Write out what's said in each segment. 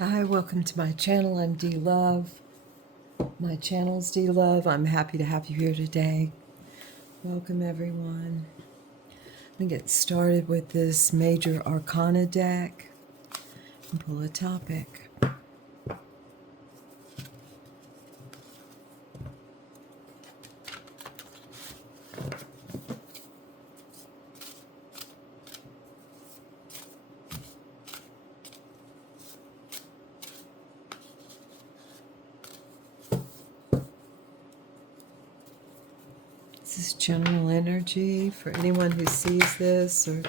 Hi, welcome to my channel. I'm D Love. My channel's D Love. I'm happy to have you here today. Welcome, everyone. I'm going to get started with this Major Arcana deck and pull a topic. This is general energy for anyone who sees this or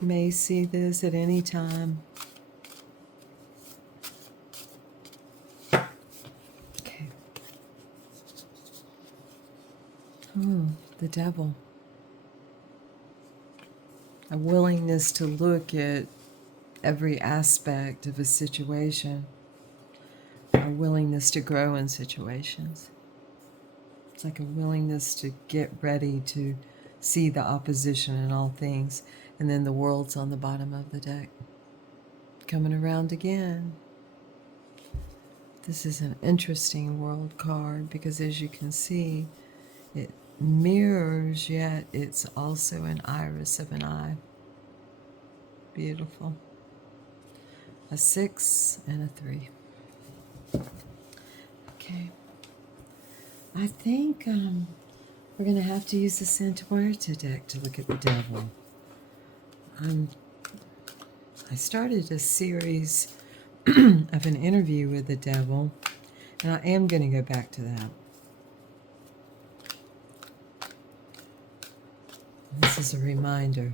may see this at any time. Okay. Oh, the devil. A willingness to look at every aspect of a situation, a willingness to grow in situations. It's like a willingness to get ready to see the opposition in all things. And then the world's on the bottom of the deck. Coming around again. This is an interesting world card because, as you can see, it mirrors, yet it's also an iris of an eye. Beautiful. A 6 and a 3. Okay. I think we're going to have to use the Santa Muerte deck to look at the devil. I started a series of an interview with the devil, and I am going to go back to that. This is a reminder.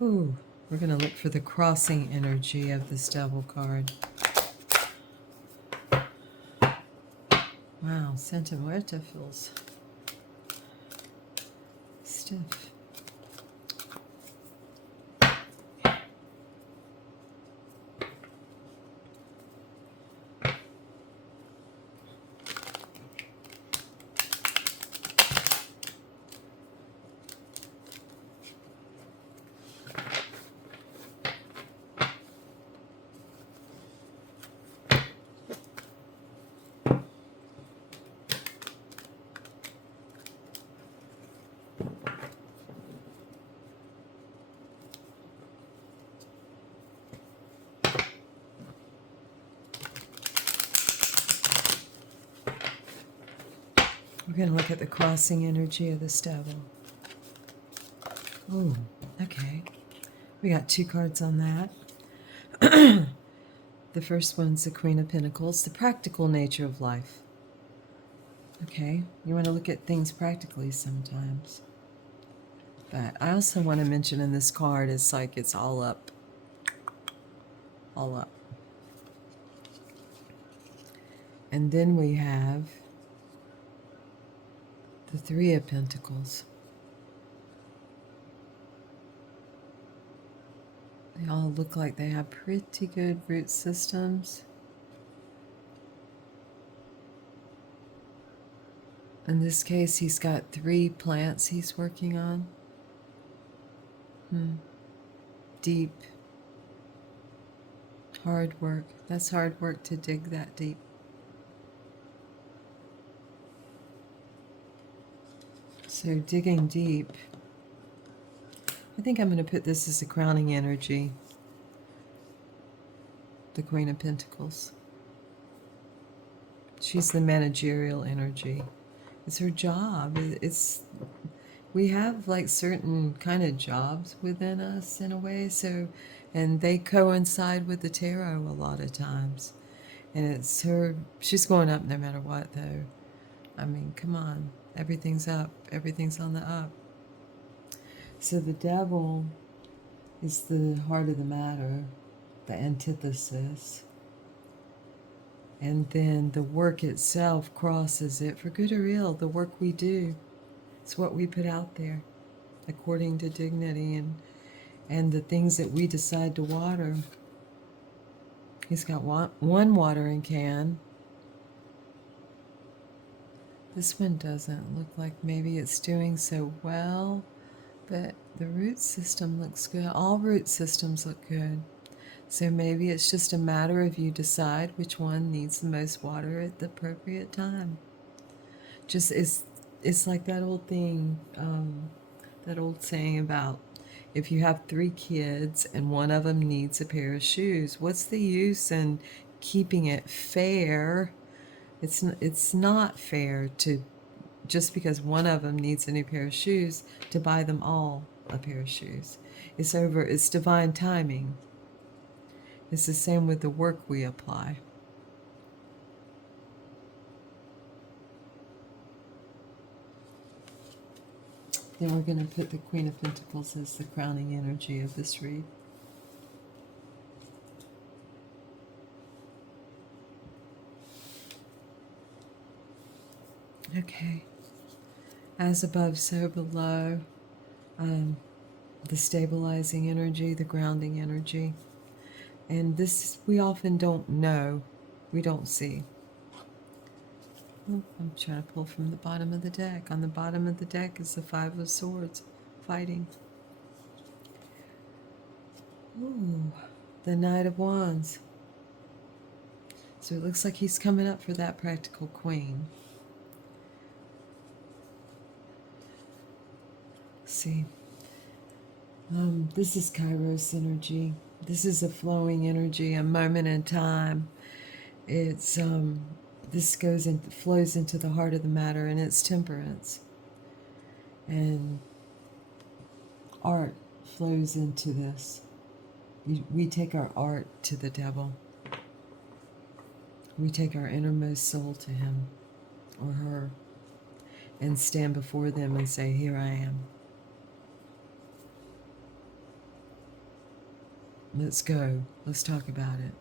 Ooh, we're going to look for the crossing energy of this devil card. Wow, Santa Muerte feels stiff. We're going to look at the crossing energy of this devil. Oh, okay. We got 2 cards on that. The first one's the Queen of Pentacles, the practical nature of life. Okay, you want to look at things practically sometimes. But I also want to mention in this card, it's like it's all up. All up. And then we have the 3 of Pentacles. They all look like they have pretty good root systems. In this case, he's got 3 plants he's working on. Deep. Hard work. That's hard work to dig that deep. So digging deep. I think I'm going to put this as a crowning energy. The Queen of Pentacles. She's the managerial energy. It's her job. We have like certain kind of jobs within us in a way, so, and they coincide with the tarot a lot of times. And it's her, she's going up no matter what though. I mean, come on, everything's up, everything's on the up. So the devil is the heart of the matter, the antithesis. And then the work itself crosses it, for good or ill. The work we do, it's what we put out there according to dignity, and the things that we decide to water. He's got one watering can, This one doesn't look like maybe it's doing so well, but the root system looks good. All root systems look good. So maybe it's just a matter of you decide which one needs the most water at the appropriate time. Just it's like that old thing, that old saying about if you have 3 kids and one of them needs a pair of shoes, what's the use in keeping it fair? It's not fair to, just because one of them needs a new pair of shoes, to buy them all a pair of shoes. It's divine timing. It's the same with the work we apply. Then we're going to put the Queen of Pentacles as the crowning energy of this read. Okay. As above, so below. The stabilizing energy, the grounding energy. And this we often don't know. We don't see. I'm trying to pull from the bottom of the deck. On the bottom of the deck is the Five of Swords, fighting. Ooh, the Knight of Wands. So it looks like he's coming up for that practical queen. Let's see. This is Kairos energy. This is a flowing energy, a moment in time. It's this flows into the heart of the matter, and it's temperance. And art flows into this. We take our art to the devil. We take our innermost soul to him or her and stand before them and say, here I am. Let's go. Let's talk about it.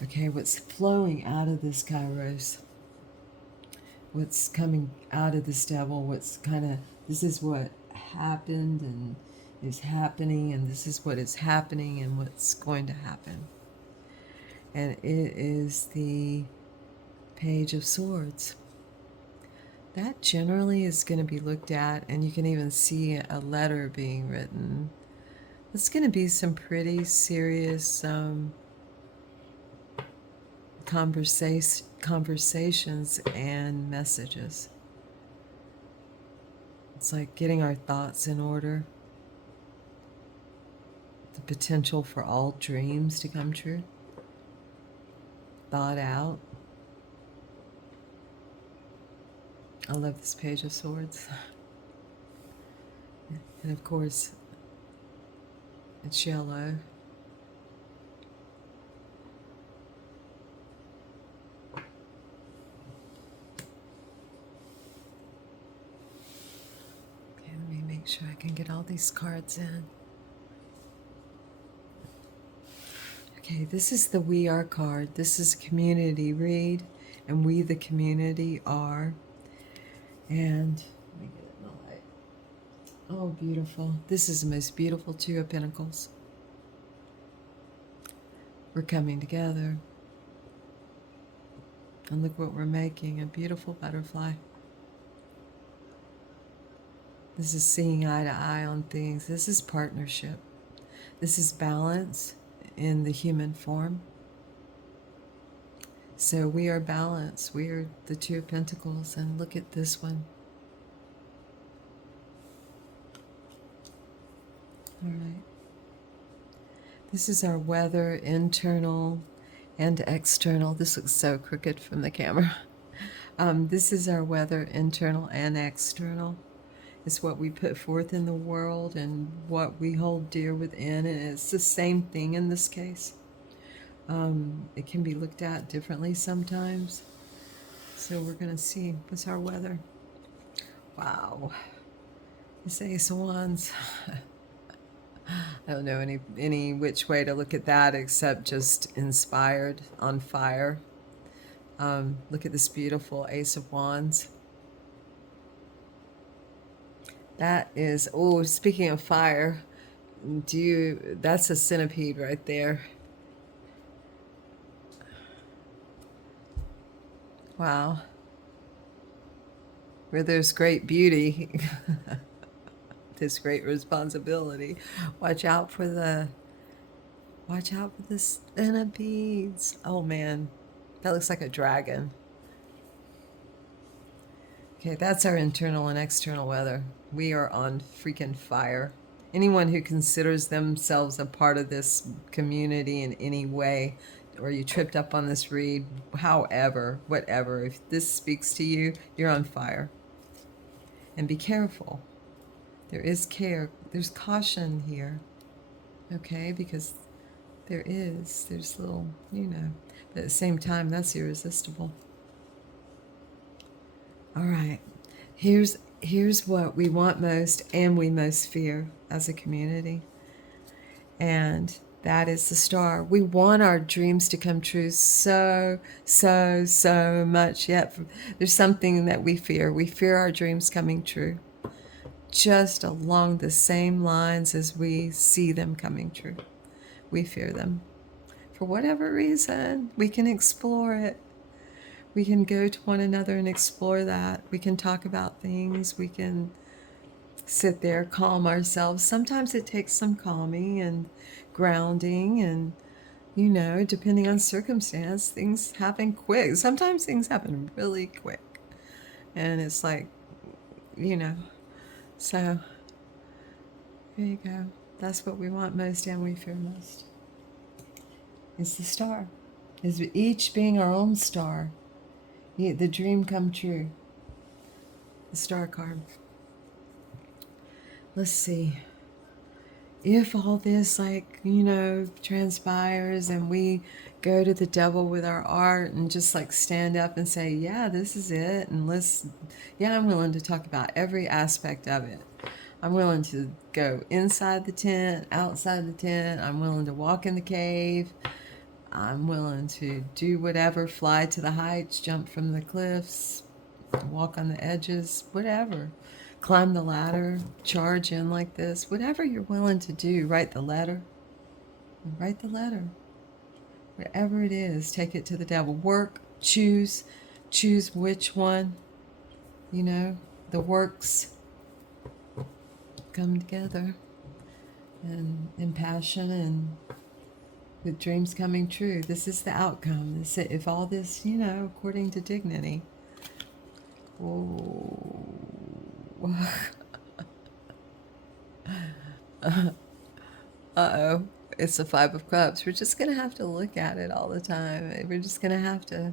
Okay, what's flowing out of this Kairos? What's coming out of this devil? This is what happened and is happening, and this is what is happening and what's going to happen. And it is the Page of Swords. That generally is going to be looked at, and you can even see a letter being written. It's going to be some pretty serious conversations and messages. It's like getting our thoughts in order. The potential for all dreams to come true. Thought out. I love this Page of Swords. And of course, it's yellow. Okay, let me make sure I can get all these cards in. Okay, this is the We Are card. This is a community read, and we, the community, are. And let me get it in the light. Oh, beautiful. This is the most beautiful Two of Pentacles. We're coming together. And look what we're making, a beautiful butterfly. This is seeing eye to eye on things. This is partnership. This is balance in the human form. So we are balance. We are the Two of Pentacles. And look at this one. All right. This is our weather, internal and external. This looks so crooked from the camera. This is our weather, internal and external. It's what we put forth in the world and what we hold dear within, and it's the same thing in this case. It can be looked at differently sometimes. So we're going to see what's our weather. Wow. This Ace of Wands. I don't know any which way to look at that except just inspired, on fire. Look at this beautiful Ace of Wands. That is, oh, speaking of fire, that's a centipede right there. Wow. Where there's great beauty, there's great responsibility. Watch out for the Watch out for the centipedes. Oh man, that looks like a dragon. Okay, that's our internal and external weather. We are on freaking fire. Anyone who considers themselves a part of this community in any way, or you tripped up on this read, however, whatever, if this speaks to you, you're on fire. And be careful. There is care, there's caution here, okay? Because there's little, but at the same time, that's irresistible. All right. Here's what we want most and we most fear as a community. And that is the star. We want our dreams to come true so, so, so much. Yet there's something that we fear. We fear our dreams coming true, just along the same lines as we see them coming true. We fear them. For whatever reason, we can explore it. We can go to one another and explore that. We can talk about things. We can sit there, calm ourselves. Sometimes it takes some calming and grounding, and depending on circumstance, things happen quick. Sometimes things happen really quick, and it's like, so here you go. That's what we want most and we fear most. It's the star. Is each being our own star. The dream come true. The star card. Let's see. If all this, transpires and we go to the devil with our art and just stand up and say, yeah, this is it. And I'm willing to talk about every aspect of it. I'm willing to go inside the tent, outside the tent. I'm willing to walk in the cave. I'm willing to do whatever, fly to the heights, jump from the cliffs, walk on the edges, whatever. Climb the ladder, charge in like this, whatever you're willing to do. Write the letter. Write the letter. Whatever it is, take it to the devil. Work, choose which one. The works come together and in passion and with dreams coming true. This is the outcome. If all this, according to dignity. Oh. Uh-oh. It's the Five of Cups. We're just going to have to look at it all the time. We're just going to have to...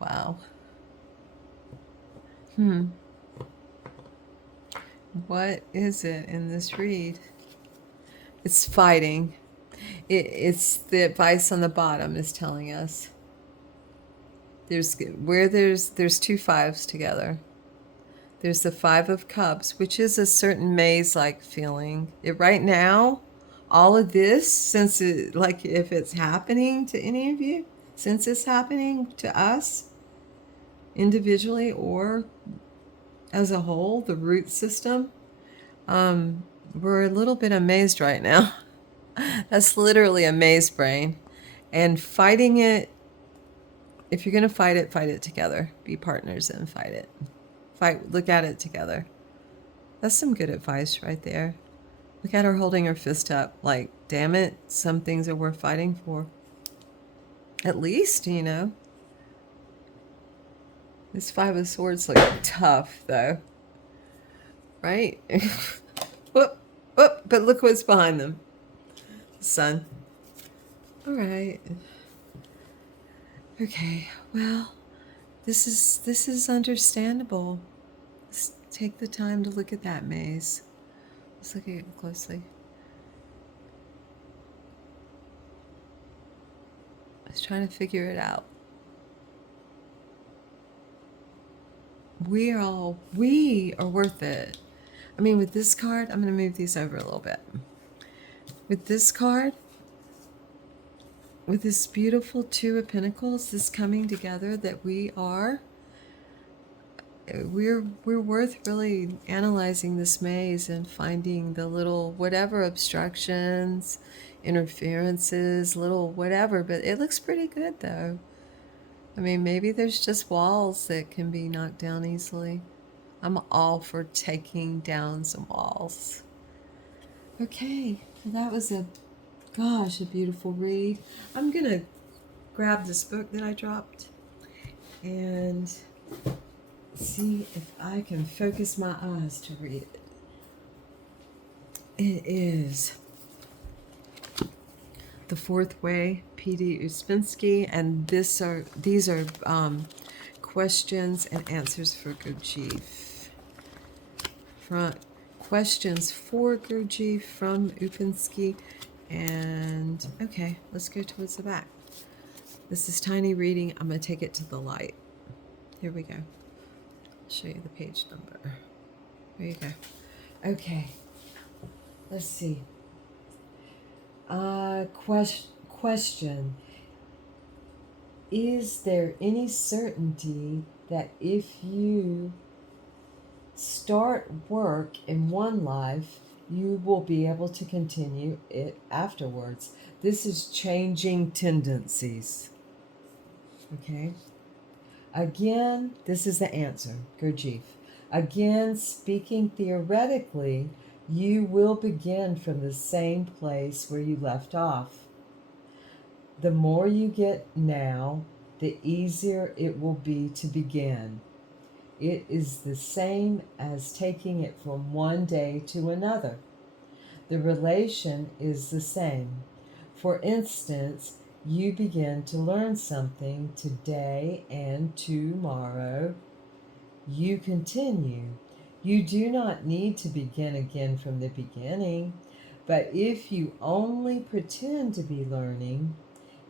Wow. What is it in this read? It's fighting. It's the advice on the bottom is telling us. There's two fives together. There's the Five of Cups, which is a certain maze-like feeling. Right now, all of this, since if it's happening to any of you, since it's happening to us individually or as a whole, the root system, we're a little bit amazed right now. That's literally a maze brain. And fighting it, if you're going to fight it together. Be partners and fight it. Look at it together. That's some good advice right there. Look at her holding her fist up like, damn it, some things are worth fighting for. At least, This Five of Swords looks tough, though. Right? Whoop, whoop, but look what's behind them. The sun. All right. Okay, well, this is understandable. Let's take the time to look at that maze. Let's look at it closely. I was trying to figure it out. We are worth it. I mean, with this card, I'm going to move these over a little bit. With this card, with this beautiful Two of Pentacles, this coming together that we're worth really analyzing this maze and finding the little whatever obstructions, interferences, little whatever, but it looks pretty good though. I mean, maybe there's just walls that can be knocked down easily. I'm all for taking down some walls. Okay, well, that was a beautiful read. I'm gonna grab this book that I dropped and see if I can focus my eyes to read it. It is The Fourth Way, P.D. Uspensky, and these are questions and answers for Gurdjieff. Questions for Gurdjieff from Uspensky, and okay, let's go towards the back. This is tiny reading. I'm going to take it to the light. Here we go. I'll show you the page number. There you go. Okay. Let's see. Question. Is there any certainty that if you start work in one life, you will be able to continue it afterwards? This is changing tendencies. Okay. Again, this is the answer, Gurdjieff. Again, speaking theoretically, you will begin from the same place where you left off. The more you get now, the easier it will be to begin. It is the same as taking it from one day to another. The relation is the same. For instance, you begin to learn something today and tomorrow. You continue. You do not need to begin again from the beginning, but if you only pretend to be learning,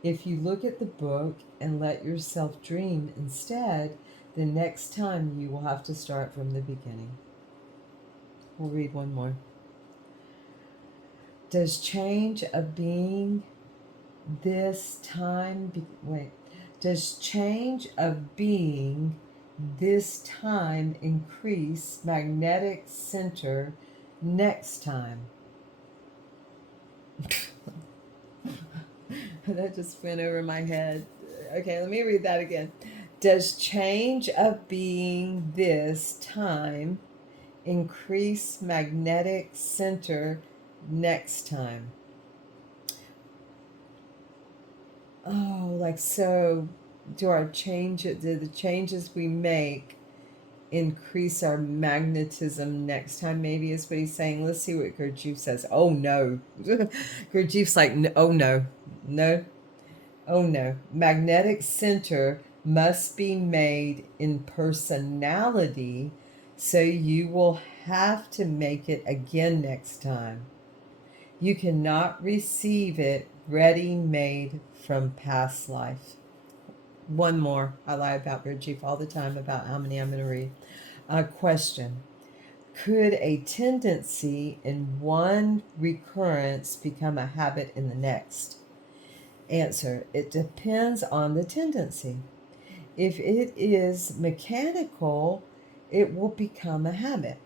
if you look at the book and let yourself dream instead, the next time you will have to start from the beginning. We'll read one more. Does change of being this time does change of being this time increase magnetic center next time? That just went over my head. Okay, let me read that again. Does change of being this time increase magnetic center next time? Oh, like so, do the changes we make increase our magnetism next time? Maybe is what he's saying. Let's see what Gurdjieff says. Oh no. Gurdjieff's like, oh no, no, oh no. Magnetic center must be made in personality, so you will have to make it again next time. You cannot receive it ready-made from past life. One more. I lie about Gurdjieff all the time about how many I'm going to read. Question. Could a tendency in one recurrence become a habit in the next? Answer. It depends on the tendency. If it is mechanical, it will become a habit.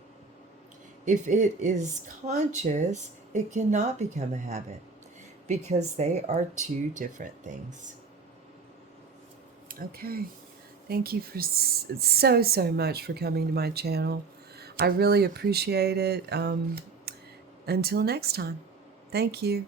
If it is conscious, it cannot become a habit because they are two different things. Okay. Thank you for so much for coming to my channel. I really appreciate it. Until next time. Thank you.